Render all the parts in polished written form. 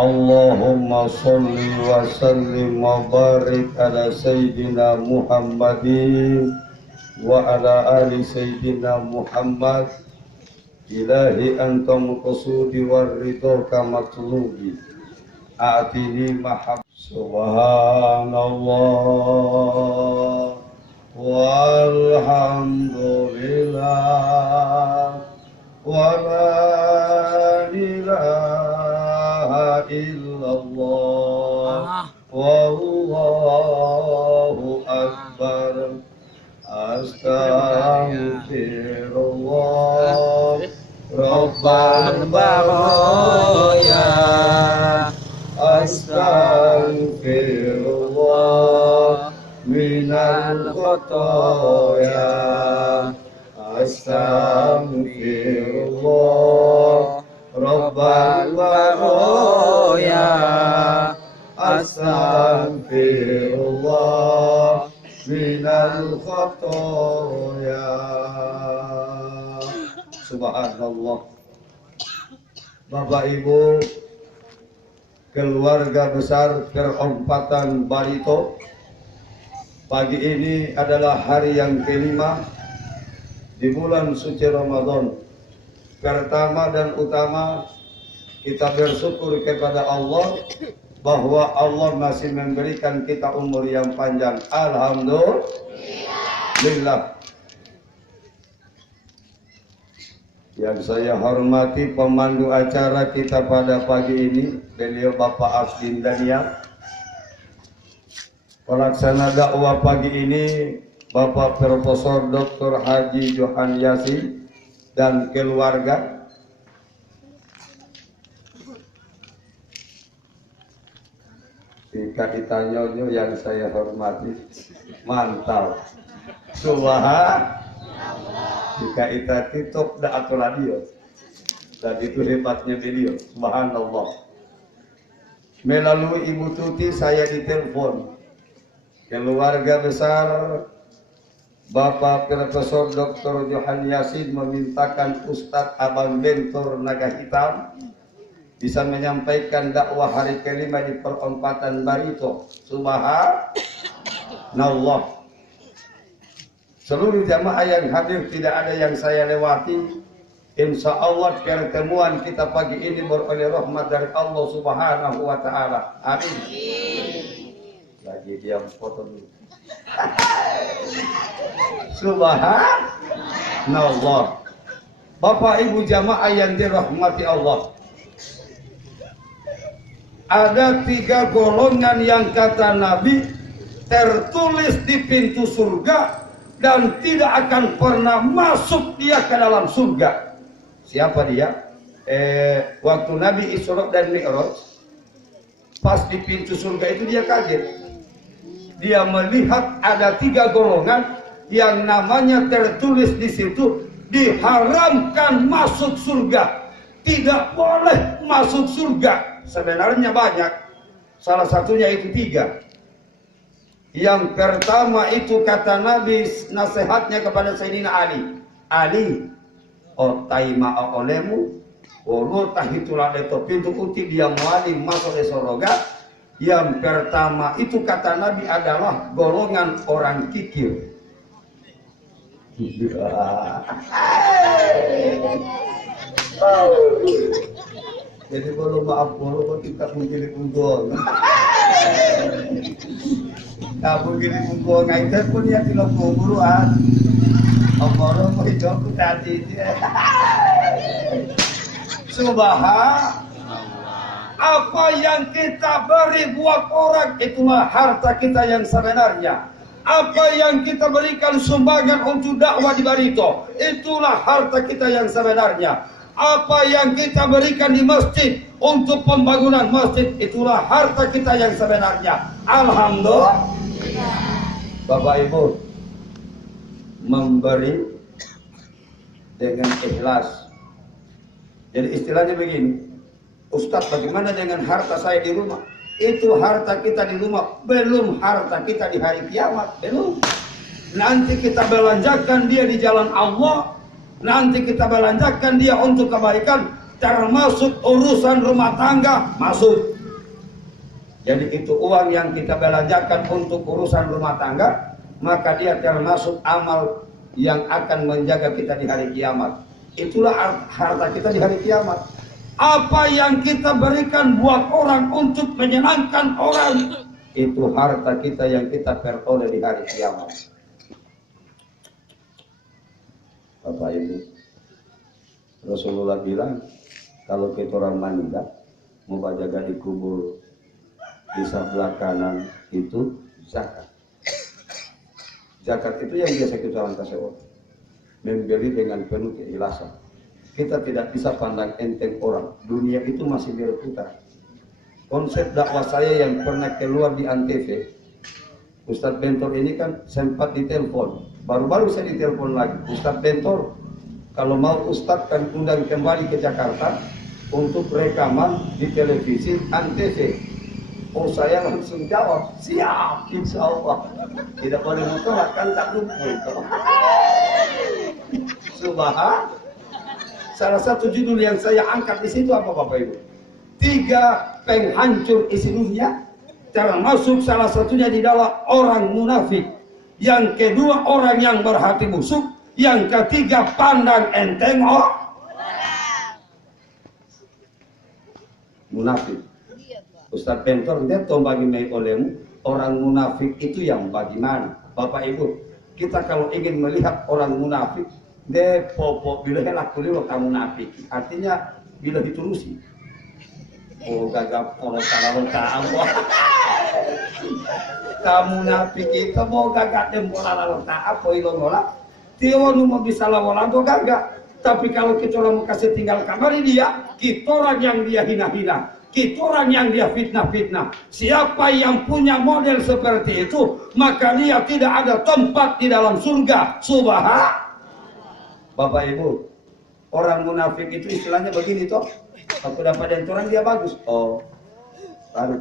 Allahumma sholli wa sallim wa barik ala Sayyidina Muhammadin wa ala ali Sayyidina Muhammad. Ilahi anta muqsudi waridhoka matlubi atini mahab. Subhanallah walhamdulillah wa la ilaha illallah wallahu akbar. Astaghfirullah Rabbal baraya. Astaghfirullah minal khotoya. Astaghfirullah Rabbal baraya. Astaghfirullah minal khotoya. Subhanallah. Bapak Ibu, keluarga besar Perempatan Barito, pagi ini adalah hari yang kelima di bulan suci Ramadan. Pertama dan utama, kita bersyukur kepada Allah bahwa Allah masih memberikan kita umur yang panjang. Alhamdulillah. Yang saya hormati pemandu acara kita pada pagi ini, beliau Bapak Asdin Daniel. Pelaksana dakwah pagi ini Bapak Profesor Dr. Haji Johan Yasin dan keluarga. Jika ditanya yang saya hormati, mantap. Subhanallah. Jika kita tutup dah atau radio, dan itu hebatnya beliau. Subhanallah. Melalui Ibu Tuti saya ditelepon keluarga besar Bapak Profesor Dr. Johan Yasin memintakan Ustadz Abang Bentor Naga Hitam bisa menyampaikan dakwah hari kelima di Perempatan Barito. Subhanallah. Seluruh jamaah yang hadir, tidak ada yang saya lewati. Insya Allah pertemuan kita pagi ini beroleh rahmat dari Allah Subhanahu wa Ta'ala. Amin. Lagi diam foto dulu. Subhanallah. Bapak Ibu jamaah yang dirahmati Allah, ada 3 golongan yang kata Nabi tertulis di pintu surga dan tidak akan pernah masuk dia ke dalam surga. Siapa dia? Waktu Nabi Isra dan Mi'raj, pas di pintu surga itu dia kaget. Dia melihat ada 3 golongan yang namanya tertulis di situ diharamkan masuk surga, tidak boleh masuk surga. Sebenarnya banyak, salah satunya itu 3. Yang pertama itu kata Nabi nasihatnya kepada Sayyidina Ali. Ali, otaima olemu, olo tahitulah deto pintu uti dia muali masuk ke surga. Yang pertama itu kata Nabi adalah golongan orang kikir. Jadi kalau maaf kalau kita mungkin unggul. Kamu gini mungkul ngaiter pun ya tidak kuburuan. Omoro mau hidup tadi. Subhanallah. Apa yang kita beri buat orang itulah harta kita yang sebenarnya. Apa yang kita berikan sumbangan untuk dakwah di Barito, itulah harta kita yang sebenarnya. Apa yang kita berikan di masjid untuk pembangunan masjid, itulah harta kita yang sebenarnya. Alhamdulillah. Bapak Ibu, memberi dengan ikhlas. Jadi istilahnya begini, Ustadz, bagaimana dengan harta saya di rumah? Itu harta kita di rumah, belum harta kita di hari kiamat, belum. Nanti kita belanjakan dia di jalan Allah, nanti kita belanjakan dia untuk kebaikan, termasuk urusan rumah tangga, masuk. Jadi itu uang yang kita belanjakan untuk urusan rumah tangga, maka dia termasuk amal yang akan menjaga kita di hari kiamat. Itulah harta kita di hari kiamat. Apa yang kita berikan buat orang untuk menyenangkan orang, itu harta kita yang kita peroleh di hari kiamat. Bapak Ibu, Rasulullah bilang, kalau kita orang meninggal, mau jaga di kubur di sebelah kanan itu zakat. Zakat itu yang biasa kita orang kasih orang, memberi dengan penuh keikhlasan. Kita tidak bisa pandang enteng orang. Dunia itu masih berputar. Konsep dakwah saya yang pernah keluar di Antv, Ustadz Bentor ini kan sempat ditelepon. Baru-baru saya ditelepon lagi, Ustadz Bentor, kalau mau Ustadz kan undang kembali ke Jakarta untuk rekaman di televisi Antv. Oh, saya langsung jawab, siap, insya Allah. Tidak boleh menolak, kan tak lumpur. Subhan. Salah satu judul yang saya angkat di situ apa Bapak Ibu? 3 penghancur isi dunia, termasuk salah satunya di dalam orang munafik. Yang kedua orang yang berhati busuk. Yang ketiga pandang enteng munafik. Ustadz Bentor, dia tahu bagi olehmu orang munafik itu yang bagaimana? Bapak Ibu, kita kalau ingin melihat orang munafik, dia popok bila laku lo kamu munafik. Artinya bila diturusi. Oh gagap kalau kalau tahu. Kamu munafik itu mau gagap dem bola lalu tak apa ilo bola. Tiwa nu mau bisa lawan atau gagap. Tapi kalau kita orang mau kasih tinggal kamar dia, kita orang yang dia hina-hina. Kita orang yang dia fitnah-fitnah. Siapa yang punya model seperti itu, maka dia tidak ada tempat di dalam surga. Subhan. Bapak Ibu, orang munafik itu istilahnya begini toh. Aku dapat denturan dia bagus. Oh, baru.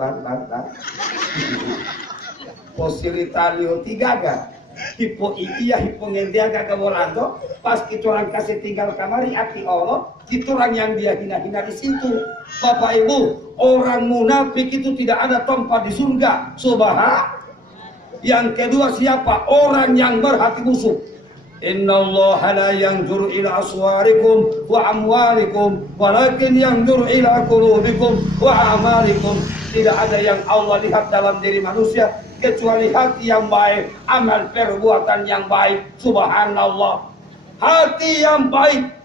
Posilitalio tigaga. Hipo iya hipo ngendiaga kebolando. Pas kita orang kasih tinggal kamari hati Allah, kita orang yang dia hina-hina di situ. Bapak Ibu, orang munafik itu tidak ada tempat di surga. Subhan. Yang kedua siapa? Orang yang berhati busuk. Innallaha la yanzuru ila aswarikum wa amwalikum walakin yanzuru ila qulubikum wa amalikum. Tidak ada yang Allah lihat dalam diri manusia kecuali hati yang baik, amal perbuatan yang baik. Subhanallah. Hati yang baik.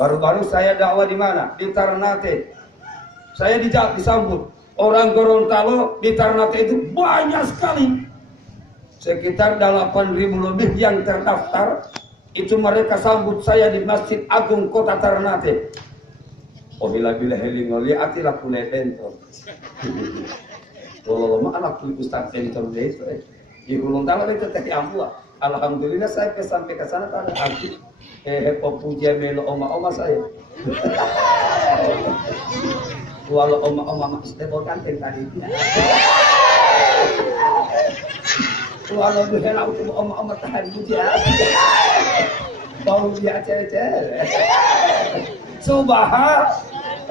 Baru-baru saya dakwah di mana? Di Ternate. Saya disambut orang Gorontalo di Ternate itu banyak sekali. Sekitar 8.000 lebih yang terdaftar. Itu mereka sambut saya di Masjid Agung Kota Ternate. Oh bila helingoli atilah kulai bentor. Kalau lama anak Ustaz bentor itu. Di Gorontalo itu teh ampua. Alhamdulillah saya sampai ke sana tak ada arti. Puja melo oma saya. Walau oma istri bukan tadi. Walau duhela untuk oma tahan puja. Bau dia cece. Subhan,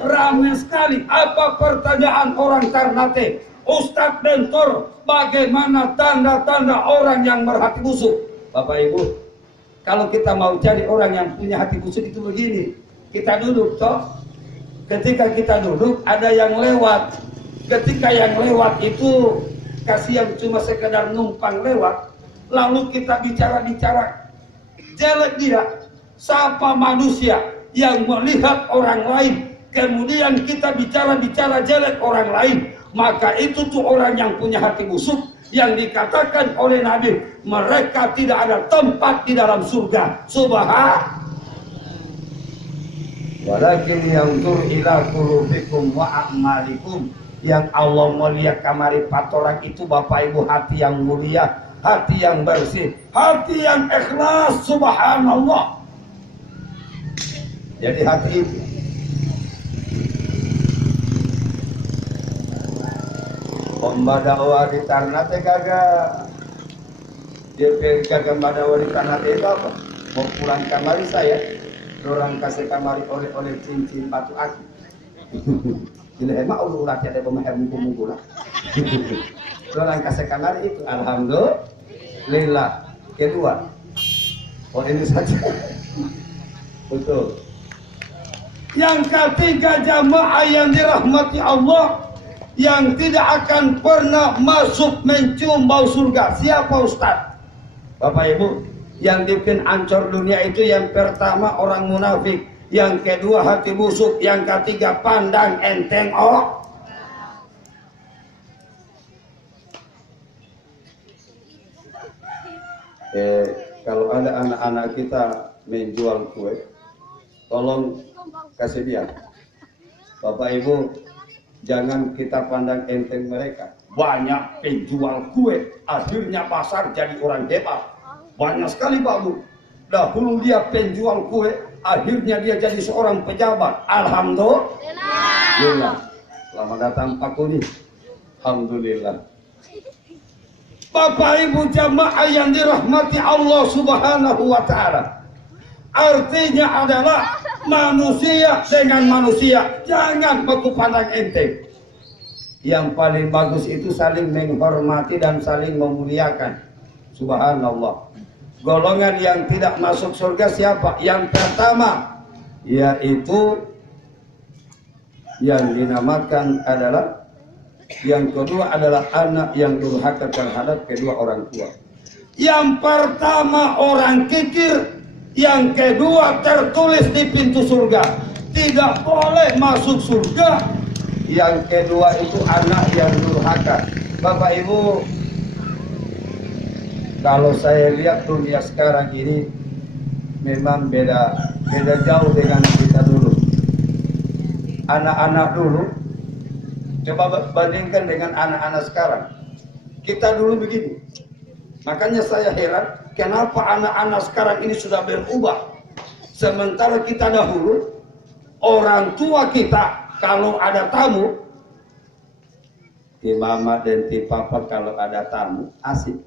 ramai sekali. Apa pertanyaan orang Ternate? Ustadz Bentor, bagaimana tanda-tanda orang yang berhati busuk? Bapak Ibu, kalau kita mau cari orang yang punya hati busuk itu begini. Kita duduk toh. Ketika kita duduk ada yang lewat. Ketika yang lewat itu kasihan cuma sekedar numpang lewat. Lalu kita bicara-bicara. Jelek dia. Siapa manusia yang melihat orang lain, kemudian kita bicara-bicara jelek orang lain, maka itu tuh orang yang punya hati busuk, yang dikatakan oleh Nabi, mereka tidak ada tempat di dalam surga. Subhan. Walakin yanzur ila qulubikum wa a'malikum. Yang Allah melihat kamari patoran itu Bapak Ibu hati yang mulia, hati yang bersih, hati yang ikhlas. Subhanallah. Jadi hati itu. Mbadawa di Ternate kagak. Dia jaga Mbadawa di Ternate itu apa? Mau pulang kamari saya, orang kasih kamari oleh cincin batu aki. Bila emak ulah ada pemaher munggu-munggu lah. Orang kasih kamar itu, alhamdulillah. Kedua, oh ini saja. Betul. Yang ketiga jamaah yang dirahmati Allah, yang tidak akan pernah masuk mencium bau surga. Siapa Ustaz? Bapak Ibu, yang bikin ancur dunia itu yang pertama orang munafik, yang kedua hati busuk, yang ketiga pandang enteng kalau ada anak-anak kita menjual kue, tolong kasih dia. Bapak Ibu, jangan kita pandang enteng mereka. Banyak penjual kue, akhirnya pasar jadi orang hebat. Banyak sekali Pak Bu. Dahulu dia penjual kue, akhirnya dia jadi seorang pejabat. Alhamdulillah. Selamat datang Pak Kuni. Alhamdulillah. Bapak Ibu jamaah yang dirahmati Allah Subhanahu wa Ta'ala, artinya adalah manusia dengan manusia jangan baku pandang enteng. Yang paling bagus itu saling menghormati dan saling memuliakan. Subhanallah. Golongan yang tidak masuk surga siapa? Yang pertama, yaitu yang dinamakan adalah, yang kedua adalah anak yang durhaka terhadap kedua orang tua. Yang pertama orang kikir, yang kedua tertulis di pintu surga tidak boleh masuk surga. Yang kedua itu anak yang durhaka. Bapak Ibu, kalau saya lihat dunia sekarang ini memang beda jauh dengan kita dulu. Anak-anak dulu, coba bandingkan dengan anak-anak sekarang. Kita dulu begini. Makanya saya heran, kenapa anak-anak sekarang ini sudah berubah. Sementara kita dahulu, orang tua kita kalau ada tamu, di mama dan di papa kalau ada tamu, asik.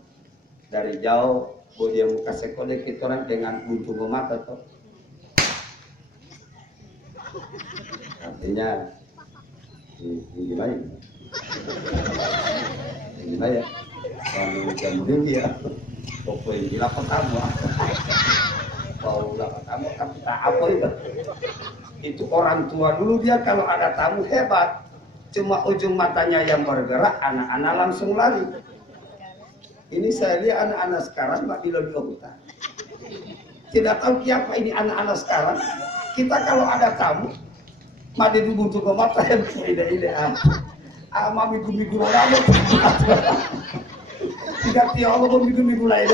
Dari jauh, dia muka sekode kita orang dengan ujung mata tuh. Artinya, gimana ya? Kalau jam ya, pokoknya gila pertama. Kalau dapat tamu, kita apa itu? Itu orang tua dulu dia kalau ada tamu hebat. Cuma ujung matanya yang bergerak, anak-anak langsung lari. Ini saya lihat anak-anak sekarang nggak di hutan. Tidak tahu siapa ini anak-anak sekarang. Kita kalau ada tamu, mandi dulu ke mata yang ide-ide. Mami gumi lalu. Tidak tiap minggu lain.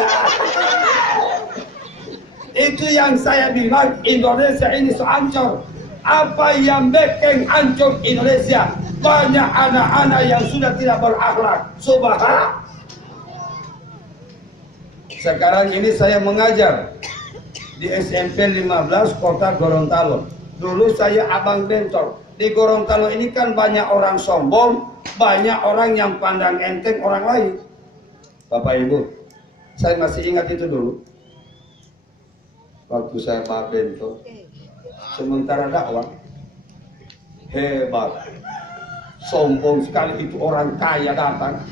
Itu yang saya bilang, Indonesia ini seancur. Apa yang bikin hancur Indonesia? Banyak anak-anak yang sudah tidak berakhlak. Subhanallah. Sekarang ini saya mengajar di SMP 15 Kota Gorontalo. Dulu saya abang bentor. Di Gorontalo ini kan banyak orang sombong, banyak orang yang pandang enteng orang lain. Bapak Ibu, saya masih ingat itu dulu. Waktu saya abang bentor, sementara dakwah, hebat. Sombong sekali itu orang kaya datang.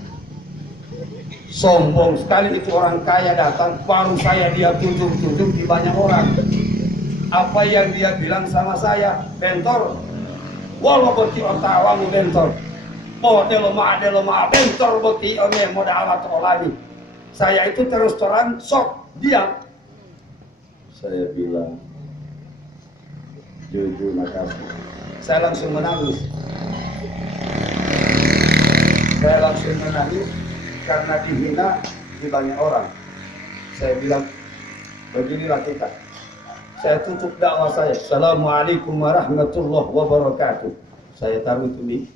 Sombong sekali itu orang kaya datang, baru saya dia tunjuk-tunjuk di banyak orang. Apa yang dia bilang sama saya, bentor, walau beti otawamu bentor, model ma bentor beti one modal alat olani. Saya itu terus terang sok diam. Saya bilang, jujur makasih. Saya langsung menangis. Karena dihina di banyak orang. Saya bilang, beginilah kita. Saya tutup dakwah saya. Assalamualaikum warahmatullahi wabarakatuh. Saya taruh itu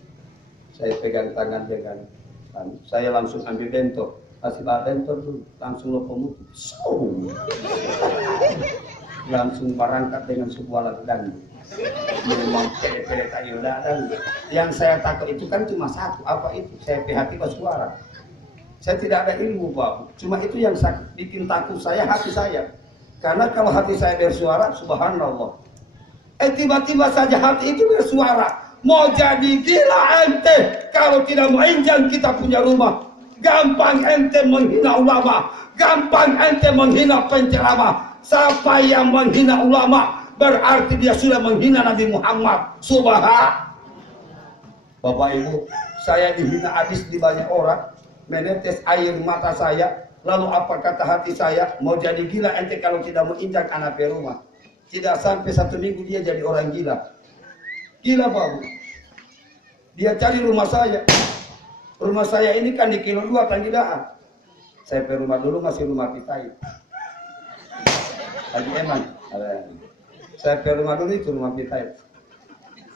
saya pegang tangan dengan saya langsung ambil bentor. Kasih bentor dulu. Langsung lokomotif. Langsung berangkat dengan sebuah lagu dangdut. Memang pele-pele kayu dadang. Yang saya takut itu kan cuma satu. Apa itu? Saya hati bersuara. Saya tidak ada ilmu Pak, cuma itu yang bikin takut saya, hati saya. Karena kalau hati saya bersuara, subhanallah. Tiba-tiba saja hati itu bersuara, Mau jadi gila ente kalau tidak mau injak kita punya rumah. Gampang ente menghina ulama, gampang ente menghina penceramah. Siapa yang menghina ulama berarti dia sudah menghina Nabi Muhammad. Subhanallah. Bapak Ibu, saya dihina habis di banyak orang, menetes air mata saya. Lalu apa kata hati saya? Mau jadi gila ente kalau tidak menginjak anak rumah. Tidak sampai 1 minggu dia jadi orang gila. Gila Pak Bu. Dia cari rumah saya. Rumah saya ini kan di kilo 2 Tanggidaan. Saya pergi rumah dulu masih rumah pitai. Haji Eman. Saya pergi rumah dulu itu rumah pitai.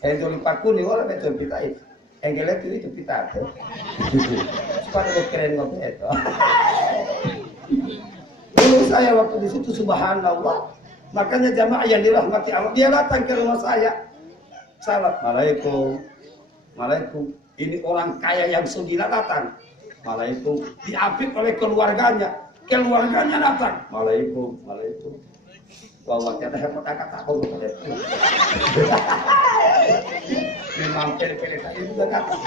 Enjol pakuni orang betul pitai. Enggak itu pitai. Supaya lebih keren ngopi itu. Dulu saya waktu di situ subhanallah. Makanya jamaah yang dirahmati Allah, dia datang ke rumah saya. Assalamualaikum. Waalaikumsalam. Ini orang kaya yang segila datang. Waalaikumsalam. Diapit oleh keluarganya. Keluarganya datang. Waalaikumsalam. Bahwa kita hebat kata apa betul itu. Memang pele-pele tadi juga datang.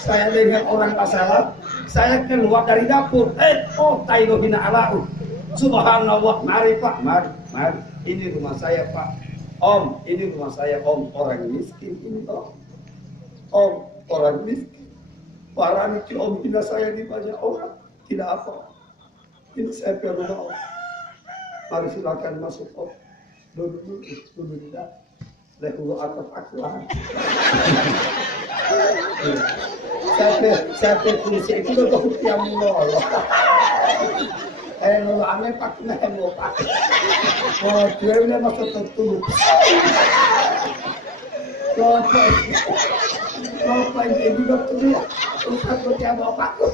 Saya dengar orang pasaran, saya keluar dari dapur. Tailo hina alau. Subhanallah, mari Pak, mari. Ini rumah saya Pak. Om, ini rumah saya Om. Orang miskin ini Om, orang miskin. Parah nih Om, bila saya di banyak orang. Tidak apa. Ini saya ke rumah Om. Mari silakan masuk Om. Dulu tidak. Lekulu atas akuan. Saya kursi itu udah yang mulu. Lalu aneh pakai nemo pak. Oh, dia ini masuk tertutup. Bapak ini juga tuh Ustaz bertiap bapakku.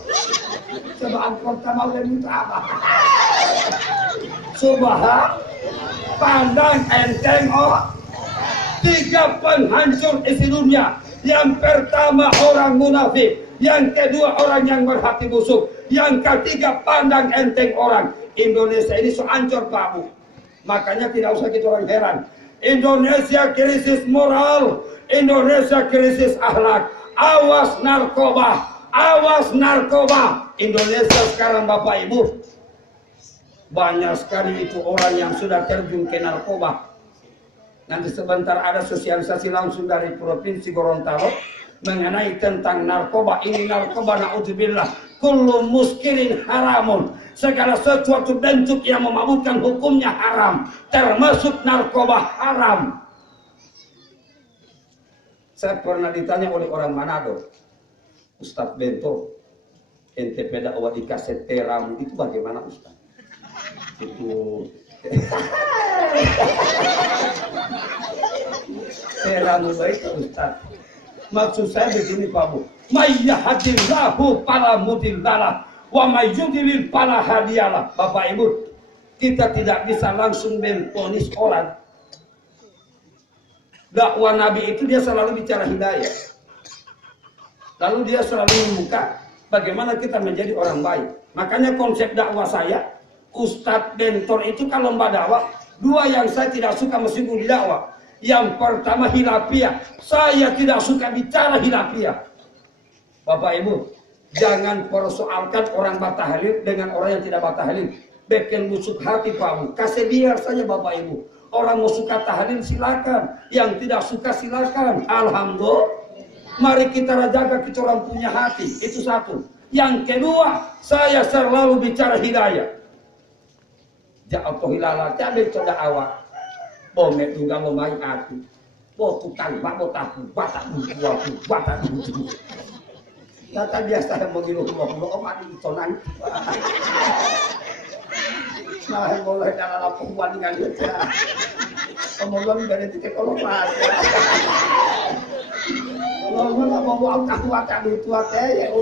Coba angkot sama udah minta apa? Subhanallah. Pandang enteng 3 penghancur isi dunia. Yang pertama orang munafik, yang kedua orang yang berhati busuk, yang ketiga pandang enteng orang. Indonesia ini so hancur Pak Bu. Makanya tidak usah kita orang heran. Indonesia krisis moral, Indonesia krisis akhlak. Awas narkoba, awas narkoba. Indonesia sekarang Bapak Ibu banyak sekali itu orang yang sudah terjun ke narkoba. Nanti sebentar ada sosialisasi langsung dari Provinsi Gorontalo mengenai tentang narkoba. Ini narkoba na'udzubillah. Kullu muskirin haramun. Segala sesuatu bentuk yang memabukkan hukumnya haram. Termasuk narkoba haram. Saya pernah ditanya oleh orang Manado. Ustadz Bento, ente peda awak di kaset teramu itu bagaimana Ustadz? Itu teramu baik Ustaz. Maksud saya begini Pak Bu. Mayyahdillahu fala mudhillalah wa mayyudlil fala hadiyalah. Bapak Ibu, kita tidak bisa langsung memvonis orang. Dakwah Nabi itu dia selalu bicara hidayah. Lalu dia selalu membuka bagaimana kita menjadi orang baik. Makanya konsep dakwah saya, Ustadz Bentor itu kalau mbak dakwah, 2 yang saya tidak suka meskipun di dakwah. Yang pertama hilafiah. Saya tidak suka bicara hilafiah. Bapak Ibu, jangan persoalkan orang batahalil dengan orang yang tidak batahalil. Bikin busuk hati Pak Bu. Kasih biar saja Bapak Ibu. Orang mau suka tahlil silakan. Yang tidak suka silakan. Alhamdulillah. Mari kita jaga kita orang punya hati. Itu satu. Yang kedua, saya selalu bicara hidayah. Ja'atu hilala cabe coda awak. Bomek juga memai hati. Bo tukang bak bo tapu batak batak. Kata biasa mengilu pulau om adi tonan. Nah, boleh dalam lapungan dengan dia. Kemudian dari titik kolom mas. Kalau nggak mau buang kekuatan itu ya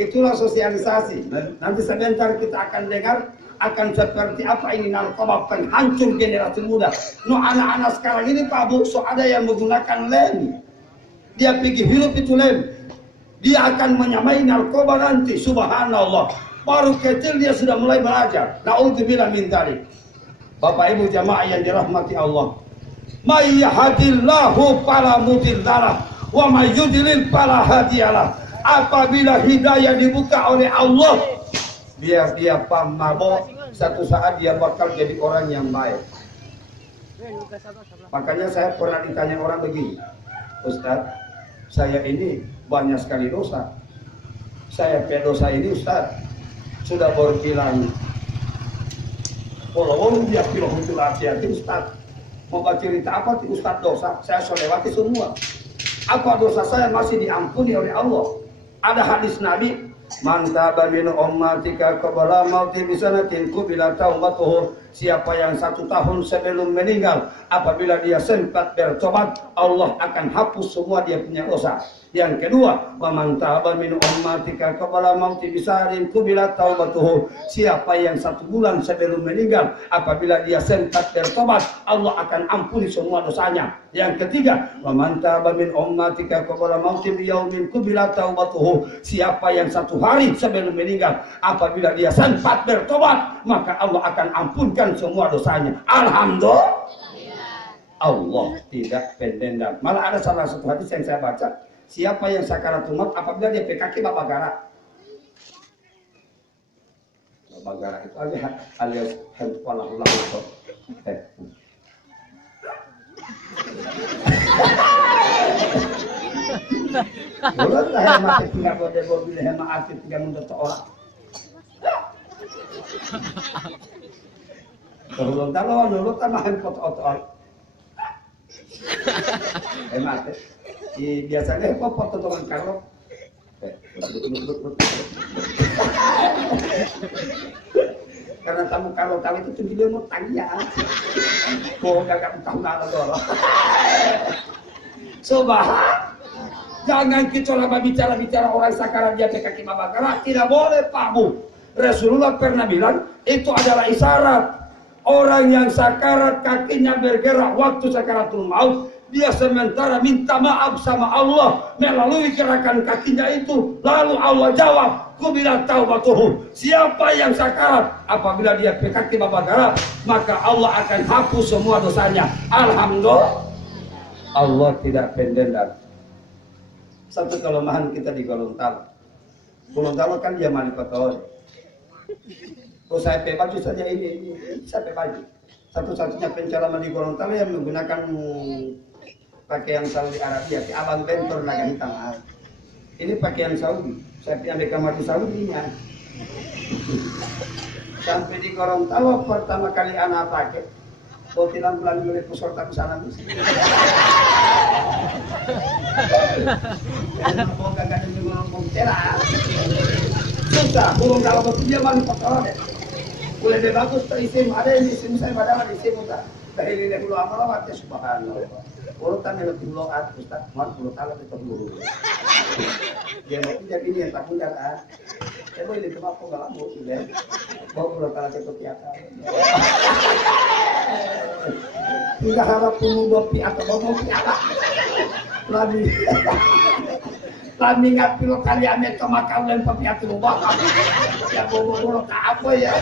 itulah sosialisasi. Nanti sebentar kita akan dengar akan seperti apa ini narkoba penghancur generasi muda. No anak-anak sekarang ini Pak Bu, so ada yang menggunakan lem. Dia pergi hirup itu lem. Dia akan menyamai narkoba nanti. Subhanallah. Baru kecil dia sudah mulai belajar. Na'udzubillah min dzalik. Bapak Ibu jamaah yang dirahmati Allah. may yahdihillahu fala mudhillalah wa may yudlil fala hadiyalah. Apabila hidayah dibuka oleh Allah, biar dia pamabo, satu saat dia bakal jadi orang yang baik. Makanya saya pernah ditanya orang begini, Ustaz, saya ini banyak sekali dosa. Saya punya dosa ini, Ustaz, sudah berbilang kalau dia bilang itu hati-hati, Ustaz, mau cerita apa di Ustaz dosa? Saya sudah lewati semua. Apa dosa saya masih diampuni oleh Allah? Ada hadis Nabi, man taba min ummatika qabla mauti bisanatin qubila taubatuhu. Siapa yang 1 tahun sebelum meninggal, apabila dia sempat bertobat, Allah akan hapus semua dia punya dosa. Yang kedua, wa man taba min ummatika qabla mauti bisarin qubila taubatuhu. Siapa yang 1 bulan sebelum meninggal, apabila dia sempat bertobat, Allah akan ampuni semua dosanya. Yang ketiga, wa man taba min ummatika qabla mauti biyaumin qubila taubatuhu. Siapa yang 1 hari sebelum meninggal, apabila dia sempat bertobat, maka Allah akan ampunkan semua dosanya. Alhamdulillah. Allah tidak pendendam. Malah ada salah satu hadis yang saya baca, siapa yang sakaratul maut apabila dia PKK babagara. Babagara itu alias handpalahullah. Mulut lah mati tinggal boleh mobil hemat arti tiga menurut orang. Kalau kalau nurut kan main foto-foto. Hemat. Biasanya foto dengan kalau. Karena tamu kalau tahu itu tuh dia mau tanya. Kok gak tahu nada doang. Sobat, jangan kita lama bicara orang sakarat dia kaki babakara, tidak boleh Pak Bu. Rasulullah pernah bilang itu adalah isyarat. Orang yang sakarat kakinya bergerak waktu sakaratul maut, dia sementara minta maaf sama Allah melalui gerakan kakinya itu. Lalu Allah jawab, qubila taubatuhu. Siapa yang sakarat apabila dia kaki babakara, maka Allah akan hapus semua dosanya. Alhamdulillah. Allah tidak pendendam. Satu kelemahan kita di Gorontalo. Gorontalo kan dia manipulator. Kalau saya pakai baju saja ini saya pakai baju. Satu-satunya pencalonan di Gorontalo yang menggunakan pakaian Saudi Arabia, abang bentor naga hitam. Ini pakaian Saudi. Saya ambil kamar di Saudi nya. Sampai di Gorontalo pertama kali anak pakai. Kau bilang bulan mulai peserta ke sana mesti. Kau gak ada ngomong cerah. Susah, burung kalau betul dia malu kotor deh. Boleh deh bagus terisim, ada yang isim saya padahal isim udah. Dari ini dulu amal ya subhanallah. Urutan yang lebih low at Ustaz, mau puluh tahun itu dulu. Dia mau jadi ini yang tak punya kan. Saya boleh itu apa enggak mau sudah. Mau puluh tahun itu tiada. Tidak harap punya kopi atau mau apa. Lagi. Kami ingat pilo kali ame kemakau dan kopi atau mau apa. Ya bobo tak apa ya.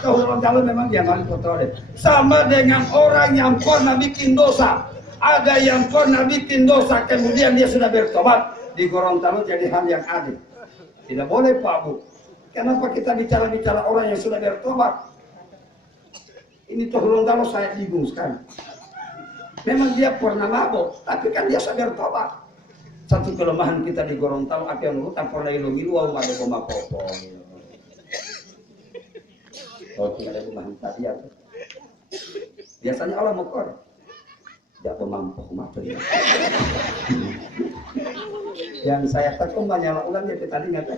Kalau memang dia malu kotor. Sama dengan orang yang pernah bikin dosa. Ada yang pernah bikin dosa kemudian dia sudah bertobat. Di Gorontalo jadi hal yang adil. Tidak boleh Pak Bu. Kenapa kita bicara orang yang sudah bertobat? Ini tuh Gorontalo saya bingung sekali. Memang dia pernah mabuk, tapi kan dia sudah bertobat. Satu kelemahan kita di Gorontalo apa yang tak pernah ilu-ilu ada koma popo. Oh tidak ada kelemahan tadi apa? Biasanya orang mekor. Tidak pemampu materi. Yang saya takut banyak ulang dia tadi ngata.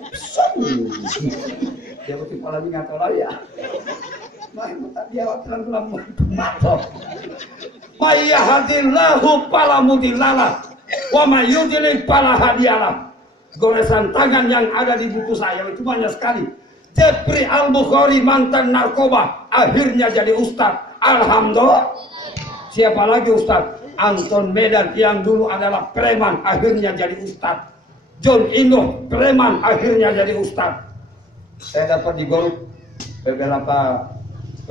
Dia mesti kepala ngata lah ya. Mah tadi awak tulang mata. May yahdihillahu fala mudhillalah wa may yudlil fala hadiyalah. Goresan tangan yang ada di buku saya itu banyak sekali. Jepri Al-Bukhari mantan narkoba akhirnya jadi ustaz. Alhamdulillah. Siapa lagi Ustaz? Anton Medan yang dulu adalah preman akhirnya jadi Ustaz. John Indo preman akhirnya jadi Ustaz. Saya dapat di Golf beberapa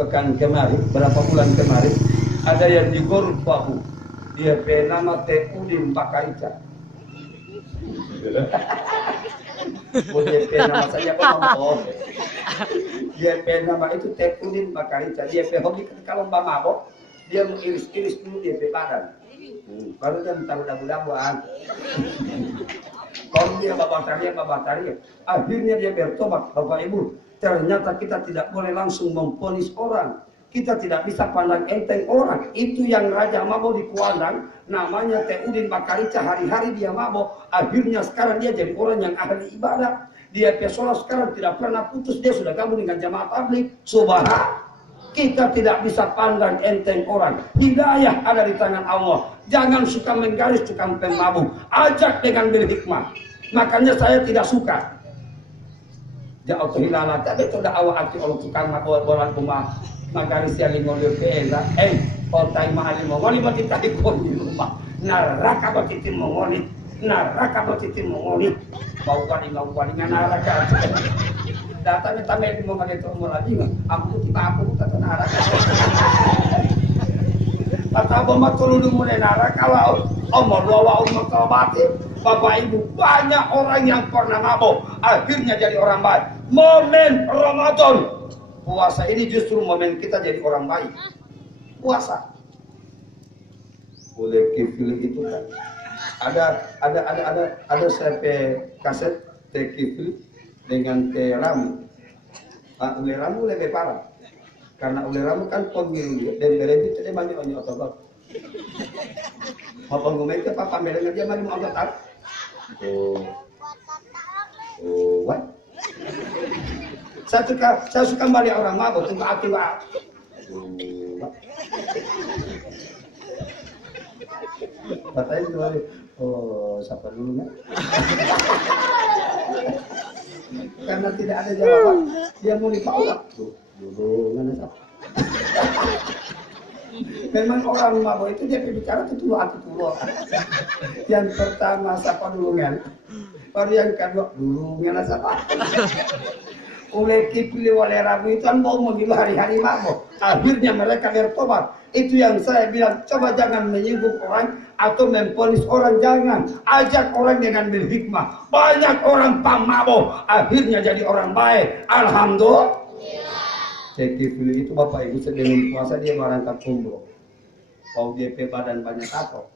pekan kemarin, berapa bulan kemarin Ada yang di Gorbahu, dia nama Teh Udin Bakarica. Oh, dia nama saya kok ngomong. Dia nama itu Teh Udin Bakarica. Dia hobi ketika lomba mabok, dia mengiris-iris dulu dia badan. Baru dia taruh dabu-dabuan. Kalau dia bapak taria, akhirnya dia bertobat. Bapak Ibu, ternyata kita tidak boleh langsung memponis orang. Kita tidak bisa pandang enteng orang. Itu yang Raja Mabok di Kuandang, namanya Teh Udin Bakarica, hari-hari dia mabok. Akhirnya sekarang dia jadi orang yang ahli ibadah. Dia pesola sekarang tidak pernah putus. Dia sudah gabung dengan jamaah tabligh. Subhanallah. Kita tidak bisa pandang enteng orang. Hidayah ada di tangan Allah. Jangan suka menggaris tukang pemabuk. Ajak dengan berhikmah. Makanya saya tidak suka. Jauh hilala. Tapi sudah awak arti Allah tukang mabuk bolan rumah. Magaris yang ngolir pela. Kontai mahali mongoli bati tadi di rumah. Neraka bati tim mongoli. Neraka bati tim mongoli. Bau kali neraka. Datangnya tamai di mau itu umur lagi nggak? Aku tiba kata neraka. Kata bomba turun mulai neraka kalau umur bawa umur terobati. Bapak Ibu, banyak orang yang pernah mabuk akhirnya jadi orang baik. Momen Ramadan, puasa ini justru momen kita jadi orang baik. Puasa. Boleh kifli itu kan. Ada CP kaset teh kifli dengan teh ramu. Ule ramu lebih parah. Karena ule ramu kan pemilu dan berarti tidak mandi onyo otot. Apa ngomong itu apa pameran dia mandi mau otot? What? Saya suka balik orang mabuk tunggu aku lah. Katanya gimana? Siapa dulu nih? Karena tidak ada jawaban, dia mau dipaulah. Dulu mana siapa? Memang orang mabuk itu dia bicara itu dulu. Yang pertama siapa dulu kan? Baru yang kedua dulu mana siapa? Oleh kipli oleh rabu itu kan mau mengilu hari-hari mabuk. Akhirnya mereka bertobat. Itu yang saya bilang, coba jangan menyinggung orang atau memponis orang, jangan. Ajak orang dengan berhikmah. Banyak orang pemabuk akhirnya jadi orang baik. Alhamdulillah. Kipli itu Bapak Ibu sedang puasa dia berangkat umroh. Kalau DP badan banyak tato.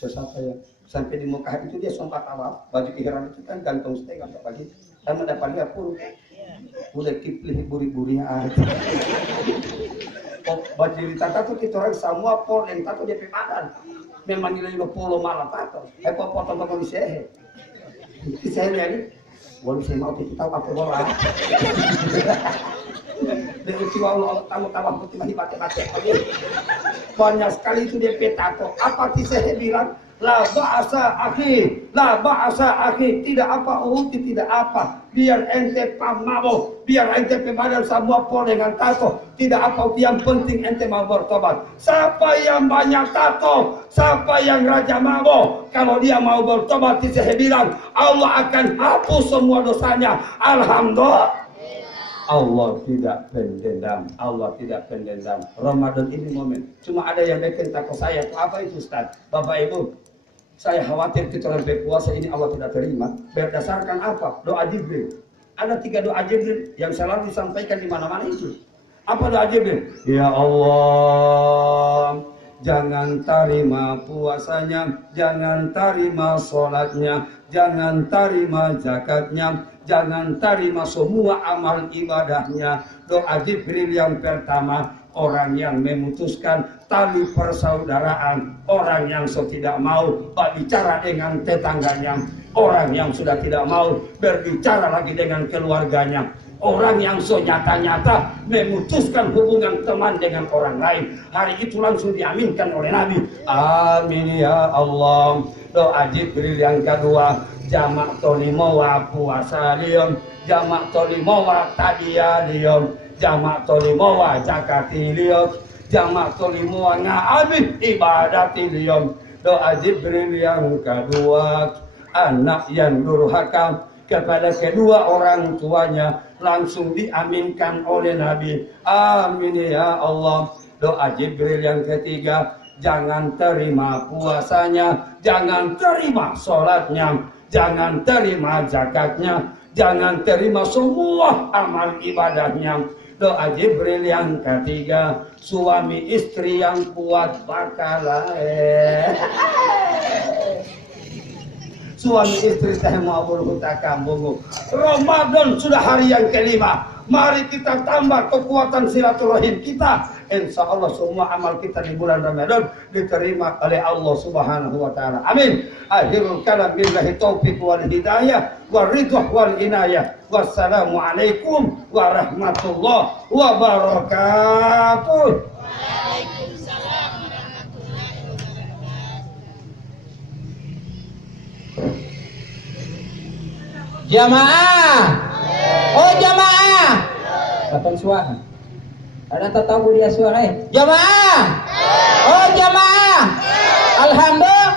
Sesat saya sampai di Mekah itu dia sompat awal, baju ihram itu kan gantung setengah pagi. Sama dapat dia pun udah kipli buri-buri aja. Baju ditata tuh kita orang semua pol yang tato dia badan. Memang nilai 20 malah tato. Potong-potong di sehe. Di sehe ini, boleh saya mau kita tahu apa bola. Dan uciwa Allah tamu-tamu putih masih baca-baca. Banyak sekali itu dia tato. Apa di sehe bilang? La ba'asa akhi, tidak apa tidak apa, biar ente pamabok, biar ente pebadan semua pol dengan tato, tidak apa, yang penting ente mau bertobat. Siapa yang banyak tato, siapa yang raja mabok, kalau dia mau bertobat, saya bilang Allah akan hapus semua dosanya. Alhamdulillah. Allah tidak pendendam. Ramadan ini momen. Cuma ada yang bikin takut saya. Apa itu Ustaz? Bapak Ibu, saya khawatir kita sampai puasa ini Allah tidak terima. Berdasarkan apa? Doa Jibril. Ada 3 doa Jibril yang selalu disampaikan di mana-mana itu. Apa doa Jibril? Ya Allah, jangan terima puasanya, jangan terima sholatnya, jangan terima zakatnya, jangan terima semua amal ibadahnya. Doa Jibril yang pertama, orang yang memutuskan tali persaudaraan, orang yang tidak mau berbicara dengan tetangganya, orang yang sudah tidak mau berbicara lagi dengan keluarganya, orang yang nyata-nyata memutuskan hubungan teman dengan orang lain, hari itu langsung diaminkan oleh Nabi. Amin ya Allah. Doa Jibril yang kedua, jamak tolimo wa puasa liom, jamak tolimo wa tadiya liom, jamak tolimo wa zakati liom, jamak tolimo wa nga'abih ibadati liom. Doa Jibril yang kedua, anak yang durhaka kepada kedua orang tuanya langsung diaminkan oleh Nabi. Amin ya Allah. Doa Jibril yang ketiga, jangan terima puasanya, jangan terima sholatnya, jangan terima zakatnya, jangan terima semua amal ibadahnya. Doa Jibril yang ketiga, suami istri yang kuat bakalah suami istri teh mau berhutang bungu. Ramadan sudah hari yang kelima. Mari kita tambah kekuatan silaturahim kita. Insya Allah semua amal kita di bulan Ramadan diterima oleh Allah Subhanahu wa Ta'ala. Amin. Akhirul kalam billahi taufiq wal hidayah wal ridha wal inayah. Wassalamualaikum warahmatullahi wabarakatuh. Jamaah, oh jamaah, kapan suara? Ada tak tahu dia suara? Jamaah, oh jamaah, alhamdulillah.